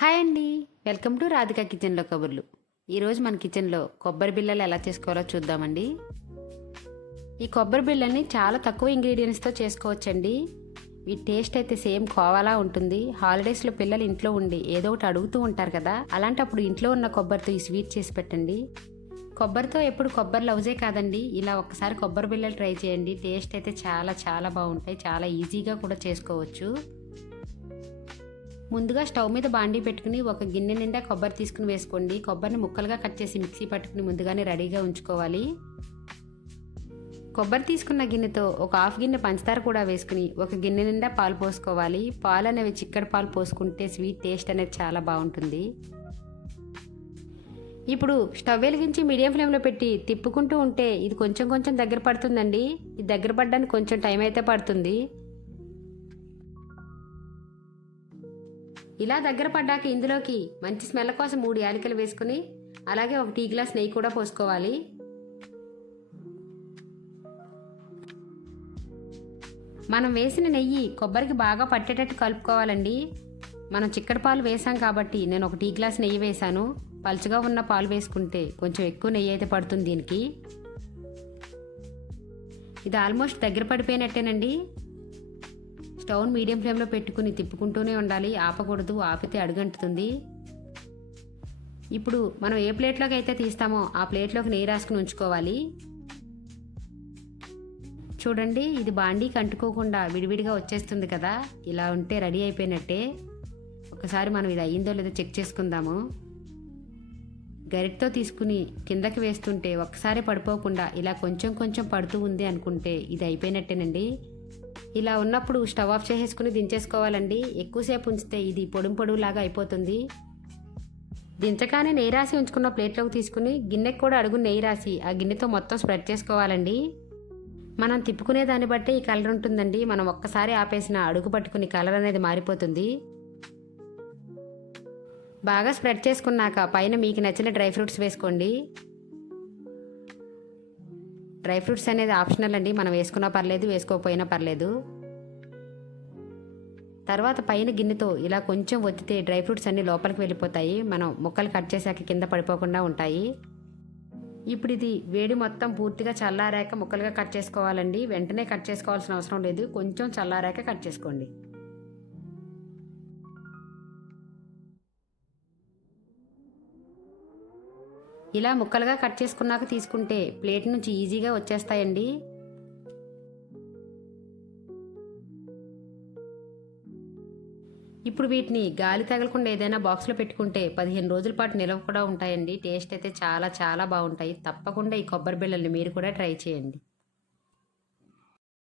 Hi అండి. Welcome to Radhika కిచెన్లో కబుర్లు. ఈరోజు మన కిచెన్లో కొబ్బరి బిళ్ళలు ఎలా చేసుకోవాలో చూద్దామండి. ఈ కొబ్బరి బిళ్ళని చాలా తక్కువ ఇంగ్రీడియంట్స్తో చేసుకోవచ్చండి. ఈ టేస్ట్ అయితే సేమ్ కోవాలా ఉంటుంది. హాలిడేస్లో పిల్లలు ఇంట్లో ఉండి ఏదో ఒకటి అడుగుతూ ఉంటారు కదా, అలాంటప్పుడు ఇంట్లో ఉన్న కొబ్బరితో ఈ స్వీట్ చేసి పెట్టండి. కొబ్బరితో ఎప్పుడు కొబ్బరి లవ్జే కాదండి, ఇలా ఒక్కసారి కొబ్బరి బిళ్ళలు ట్రై చేయండి. టేస్ట్ అయితే చాలా చాలా బాగుంటాయి. చాలా ఈజీగా కూడా చేసుకోవచ్చు. ముందుగా స్టవ్ మీద బాండీ పెట్టుకుని ఒక గిన్నె నిండా కొబ్బరి తీసుకుని వేసుకోండి. కొబ్బరిని ముక్కలుగా కట్ చేసి మిక్సీ పట్టుకుని ముందుగానే రెడీగా ఉంచుకోవాలి. కొబ్బరి తీసుకున్న గిన్నెతో ఒక హాఫ్ గిన్నె పంచదార కూడా వేసుకుని ఒక గిన్నె నిండా పాలు పోసుకోవాలి. పాలు అనేవి చిక్కటి పాలు పోసుకుంటే స్వీట్ టేస్ట్ అనేది చాలా బాగుంటుంది. ఇప్పుడు స్టవ్ వెలిగించి మీడియం ఫ్లేమ్లో పెట్టి తిప్పుకుంటూ ఉంటే ఇది కొంచెం కొంచెం దగ్గర పడుతుందండి. ఇది దగ్గర పడడానికి కొంచెం టైం అయితే పడుతుంది. ఇలా దగ్గర పడ్డాక ఇందులోకి మంచి స్మెల్ కోసం 3 యాలకులు వేసుకుని అలాగే ఒక టీ గ్లాస్ నెయ్యి కూడా పోసుకోవాలి. మనం వేసిన నెయ్యి కొబ్బరికి బాగా పట్టేటట్టు కలుపుకోవాలండి. మనం చిక్కటి పాలు వేసాం కాబట్టి నేను ఒక టీ గ్లాస్ నెయ్యి వేసాను. పలుచగా ఉన్న పాలు వేసుకుంటే కొంచెం ఎక్కువ నెయ్యి అయితే పడుతుంది దీనికి. ఇది ఆల్మోస్ట్ దగ్గర పడిపోయినట్టేనండి. స్టవ్ మీడియం ఫ్లేమ్లో పెట్టుకుని తిప్పుకుంటూనే ఉండాలి, ఆపకూడదు. ఆపితే అడుగంటుతుంది. ఇప్పుడు మనం ఏ ప్లేట్లోకి అయితే తీస్తామో ఆ ప్లేట్లోకి నెయ్యి రాసుకుని ఉంచుకోవాలి. చూడండి, ఇది బాండీకి అంటుకోకుండా విడివిడిగా వచ్చేస్తుంది కదా. ఇలా ఉంటే రెడీ అయిపోయినట్టే. ఒకసారి మనం ఇది అయ్యిందో లేదో చెక్ చేసుకుందాము. గరిటతో తీసుకుని కిందకి వేస్తుంటే ఒక్కసారి పడిపోకుండా ఇలా కొంచెం కొంచెం పడుతూ ఉంది అనుకుంటే ఇది అయిపోయినట్టేనండి. ఇలా ఉన్నప్పుడు స్టవ్ ఆఫ్ చేసేసుకుని దించేసుకోవాలండి. ఎక్కువసేపు ఉంచితే ఇది పొడులాగా అయిపోతుంది. దించగానే నెయ్యి రాసి ఉంచుకున్న ప్లేట్లోకి తీసుకుని గిన్నెకి కూడా అడుగు నెయ్యి రాసి ఆ గిన్నెతో మొత్తం స్ప్రెడ్ చేసుకోవాలండి. మనం తిప్పుకునే దాన్ని బట్టి ఈ కలర్ ఉంటుందండి. మనం ఒక్కసారి ఆపేసిన అడుగు పట్టుకుని కలర్ అనేది మారిపోతుంది. బాగా స్ప్రెడ్ చేసుకున్నాక పైన మీకు నచ్చిన డ్రై ఫ్రూట్స్ వేసుకోండి. డ్రై ఫ్రూట్స్ అనేది ఆప్షనల్ అండి. మనం వేసుకున్నా పర్లేదు, వేసుకోకపోయినా పర్లేదు. తర్వాత పైన గిన్నెతో ఇలా కొంచెం ఒత్తితే డ్రై ఫ్రూట్స్ అన్నీ లోపలికి వెళ్ళిపోతాయి. మనం ముక్కలు కట్ చేశాక కింద పడిపోకుండా ఉంటాయి. ఇప్పుడు ఇది వేడి మొత్తం పూర్తిగా చల్లారాక ముక్కలుగా కట్ చేసుకోవాలండి. వెంటనే కట్ చేసుకోవాల్సిన అవసరం లేదు, కొంచెం చల్లారాక కట్ చేసుకోండి. ఇలా ముక్కలుగా కట్ చేసుకున్నాక తీసుకుంటే ప్లేట్ నుంచి ఈజీగా వచ్చేస్తాయండి. ఇప్పుడు వీటిని గాలి తగలకుండా ఏదైనా బాక్స్లో పెట్టుకుంటే 15 రోజుల పాటు నిలవ కూడా ఉంటాయండి. టేస్ట్ అయితే చాలా చాలా బాగుంటాయి. తప్పకుండా ఈ కొబ్బరి బిళ్ళల్ని మీరు కూడా ట్రై చేయండి.